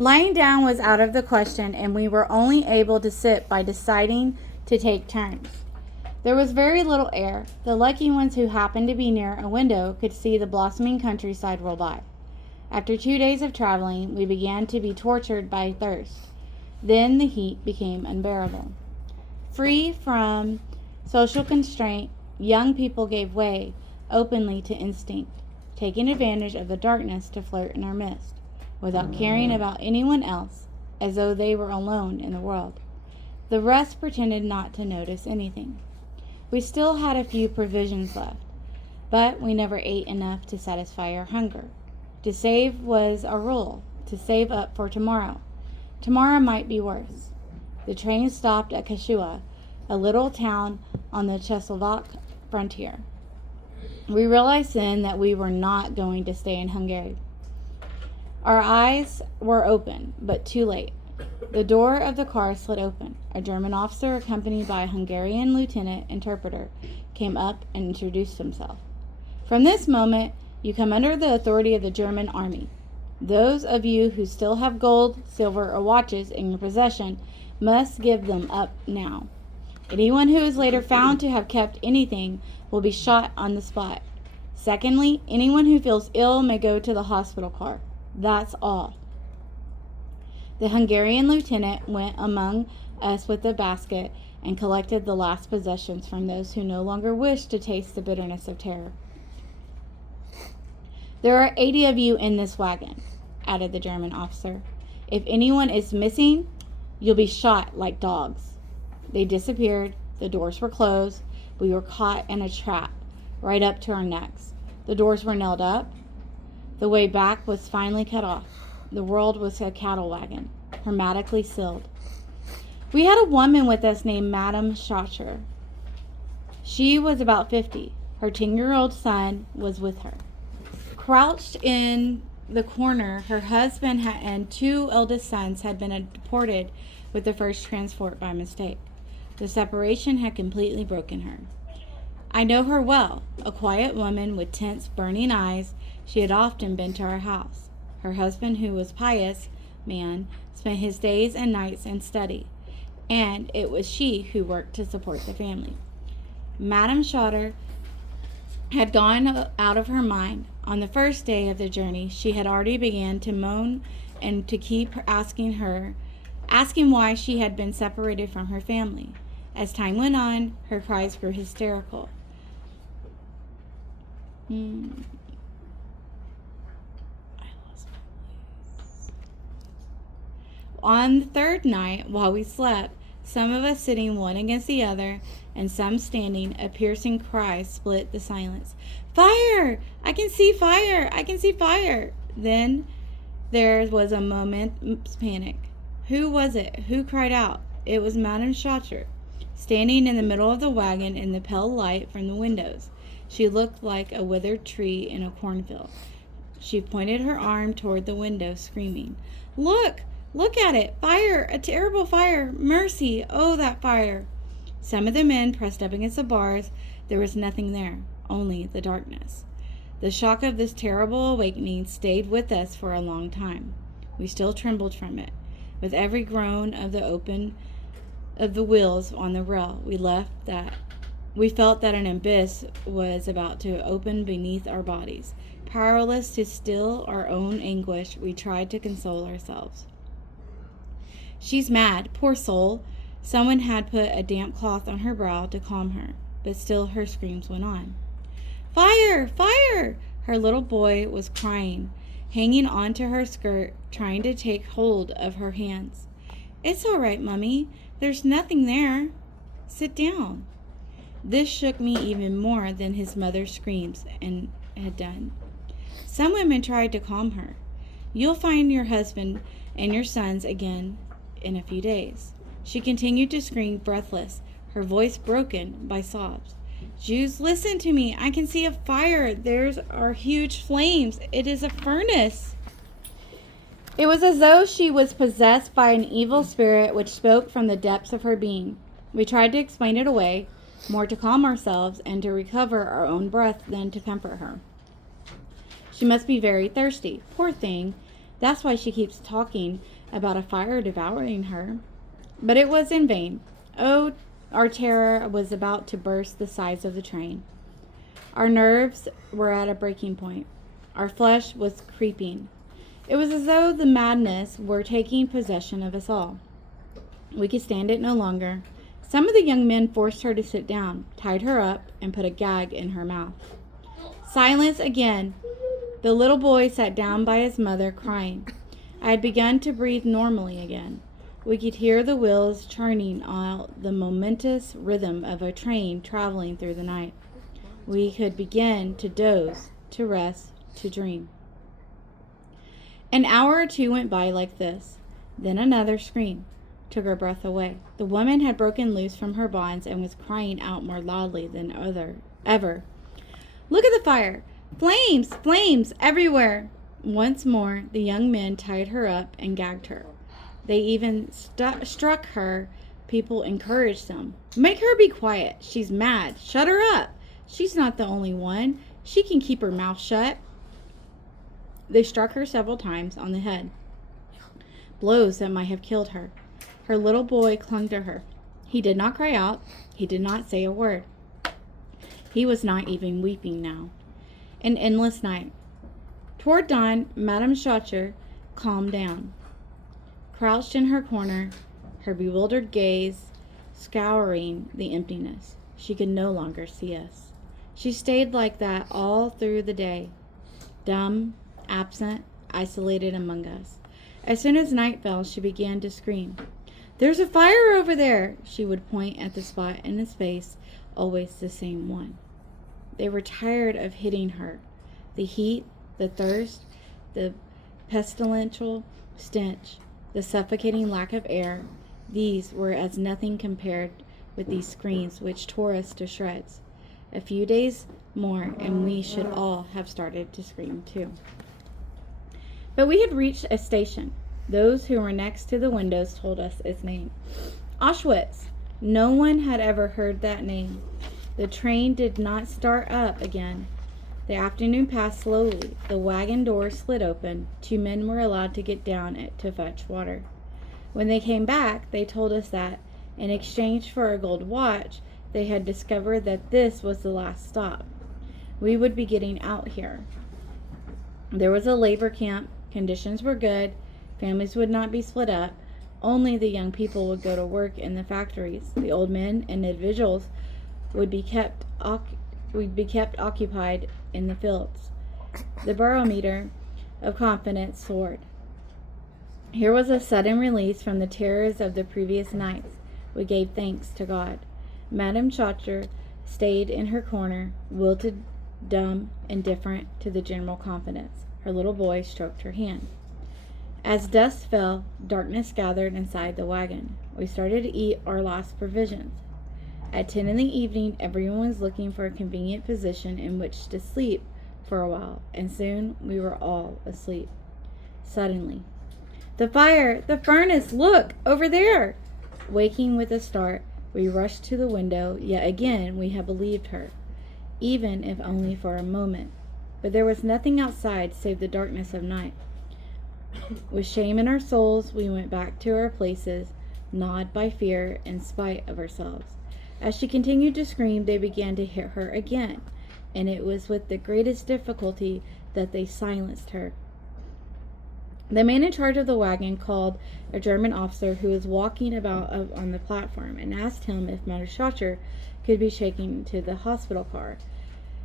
Lying down was out of the question, and we were only able to sit by deciding to take turns. There was very little air. The lucky ones who happened to be near a window could see the blossoming countryside roll by. After 2 days of traveling, we began to be tortured by thirst. Then the heat became unbearable. Free from social constraint, young people gave way openly to instinct, taking advantage of the darkness to flirt in our midst, without caring about anyone else, as though they were alone in the world. The rest pretended not to notice anything. We still had a few provisions left, but we never ate enough to satisfy our hunger. To save was our rule, to save up for tomorrow. Tomorrow might be worse. The train stopped at Kashua, a little town on the Czechoslovak frontier. We realized then that we were not going to stay in Hungary. Our eyes were open, but too late. The door of the car slid open. A German officer, accompanied by a Hungarian lieutenant interpreter, came up and introduced himself. From this moment, you come under the authority of the German army. Those of you who still have gold, silver, or watches in your possession must give them up now. Anyone who is later found to have kept anything will be shot on the spot. Secondly, anyone who feels ill may go to the hospital car. That's all. The Hungarian lieutenant went among us with a basket and collected the last possessions from those who no longer wished to taste the bitterness of terror. There are 80 of you in this wagon, added the German officer. If anyone is missing, you'll be shot like dogs. They disappeared. The doors were closed. We were caught in a trap, right up to our necks. The doors were nailed up. The way back was finally cut off. The world was a cattle wagon, hermetically sealed. We had a woman with us named Madame Schotter. She was about 50. Her 10-year-old son was with her. Crouched in the corner, her husband and 2 eldest sons had been deported with the first transport by mistake. The separation had completely broken her. I know her well, a quiet woman with tense, burning eyes. She had often been to our house. Her husband, who was a pious man, spent his days and nights in study, and it was she who worked to support the family. Madame Schotter had gone out of her mind. On the first day of the journey, she had already begun to moan and to keep asking why she had been separated from her family. As time went on, her cries grew hysterical. On the third night, while we slept, some of us sitting one against the other, and some standing, a piercing cry split the silence. Fire! I can see fire! I can see fire! Then there was a moment's panic. Who was it? Who cried out? It was Madame Schotter, standing in the middle of the wagon in the pale light from the windows. She looked like a withered tree in a cornfield. She pointed her arm toward the window, screaming, Look! Look at it! Fire! A terrible fire! Mercy! Oh, that fire! Some of the men pressed up against the bars. There was nothing there, only the darkness. The shock of this terrible awakening stayed with us for a long time. We still trembled from it. With every groan of the wheels on the rail, we felt that an abyss was about to open beneath our bodies. Powerless to still our own anguish, we tried to console ourselves. She's mad, poor soul. Someone had put a damp cloth on her brow to calm her, but still her screams went on. Fire! Fire! Her little boy was crying, hanging onto her skirt, trying to take hold of her hands. It's all right, Mummy. There's nothing there. Sit down. This shook me even more than his mother's screams had done. Some women tried to calm her. You'll find your husband and your sons again in a few days. She continued to scream, breathless, her voice broken by sobs. Jews, listen to me. I can see a fire. There's our huge flames. It is a furnace. It was as though she was possessed by an evil spirit which spoke from the depths of her being. We tried to explain it away, more to calm ourselves and to recover our own breath than to comfort her. She must be very thirsty. Poor thing. That's why she keeps talking about a fire devouring her. But it was in vain. Oh, our terror was about to burst the sides of the train. Our nerves were at a breaking point. Our flesh was creeping. It was as though the madness were taking possession of us all. We could stand it no longer. Some of the young men forced her to sit down, tied her up, and put a gag in her mouth. Silence again. The little boy sat down by his mother, crying. I had begun to breathe normally again. We could hear the wheels churning out the momentous rhythm of a train traveling through the night. We could begin to doze, to rest, to dream. An hour or two went by like this. Then another scream took her breath away. The woman had broken loose from her bonds and was crying out more loudly than ever. Look at the fire! Flames! Flames! Everywhere! Once more, the young men tied her up and gagged her. They even struck her. People encouraged them. Make her be quiet. She's mad. Shut her up. She's not the only one. She can keep her mouth shut. They struck her several times on the head, blows that might have killed her. Her little boy clung to her. He did not cry out. He did not say a word. He was not even weeping now. An endless night. Toward dawn, Madame Schatcher calmed down. Crouched in her corner, her bewildered gaze scouring the emptiness. She could no longer see us. She stayed like that all through the day, dumb, absent, isolated among us. As soon as night fell, she began to scream. There's a fire over there! She would point at the spot in the space, always the same one. They were tired of hitting her. The heat, the thirst, the pestilential stench, the suffocating lack of air, these were as nothing compared with these screams which tore us to shreds. A few days more, and we should all have started to scream too. But we had reached a station. Those who were next to the windows told us its name. Auschwitz. No one had ever heard that name. The train did not start up again. The afternoon passed slowly. The wagon door slid open. 2 men were allowed to get down to fetch water. When they came back, they told us that, in exchange for a gold watch, they had discovered that this was the last stop. We would be getting out here. There was a labor camp. Conditions were good. Families would not be split up. Only the young people would go to work in the factories. The old men and individuals would be kept occupied in the fields. The barometer of confidence soared. Here was a sudden release from the terrors of the previous nights. We gave thanks to God. Madame Schatcher stayed in her corner, wilted, dumb, indifferent to the general confidence. Her little boy stroked her hand. As dusk fell, darkness gathered inside the wagon. We started to eat our last provisions. At 10 in the evening, everyone was looking for a convenient position in which to sleep for a while, and soon we were all asleep. Suddenly, the fire! The furnace! Look! Over there! Waking with a start, we rushed to the window. Yet again we had believed her, even if only for a moment. But there was nothing outside save the darkness of night. With shame in our souls, we went back to our places, gnawed by fear in spite of ourselves. As she continued to scream, they began to hit her again, and it was with the greatest difficulty that they silenced her. The man in charge of the wagon called a German officer who was walking about on the platform and asked him if Madame Schatcher could be taken to the hospital car.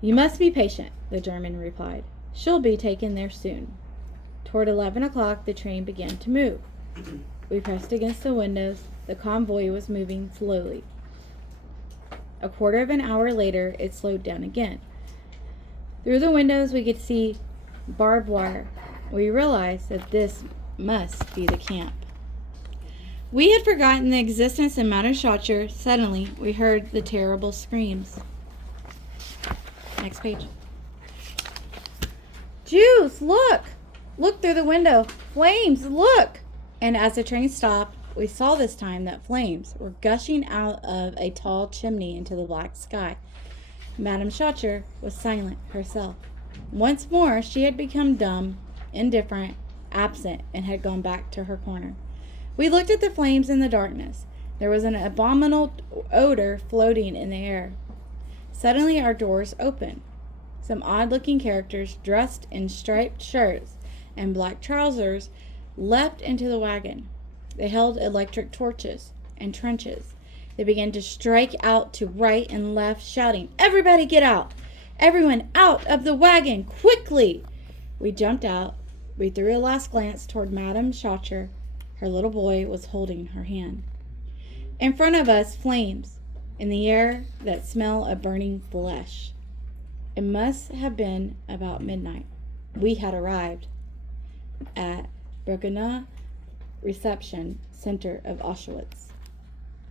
You must be patient, the German replied. She'll be taken there soon. Toward 11 o'clock, the train began to move. We pressed against the windows. The convoy was moving slowly. A quarter of an hour later, it slowed down again. Through the windows, we could see barbed wire. We realized that this must be the camp. We had forgotten the existence of Madame Schatcher. Suddenly, we heard the terrible screams. Next page. Jews, look! Look through the window. Flames, look! And as the train stopped, we saw this time that flames were gushing out of a tall chimney into the black sky. Madame Schatcher was silent herself. Once more, she had become dumb, indifferent, absent and had gone back to her corner. We looked at the flames in the darkness. There was an abominable odor floating in the air. Suddenly our doors opened. Some odd-looking characters dressed in striped shirts and black trousers leapt into the wagon. They held electric torches and trenches. They began to strike out to right and left, shouting, "Everybody get out! Everyone out of the wagon, quickly!" We jumped out. We threw a last glance toward Madame Schatcher. Her little boy was holding her hand. In front of us, flames, in the air that smell of burning flesh. It must have been about midnight. We had arrived at Birkenau Reception Center of Auschwitz.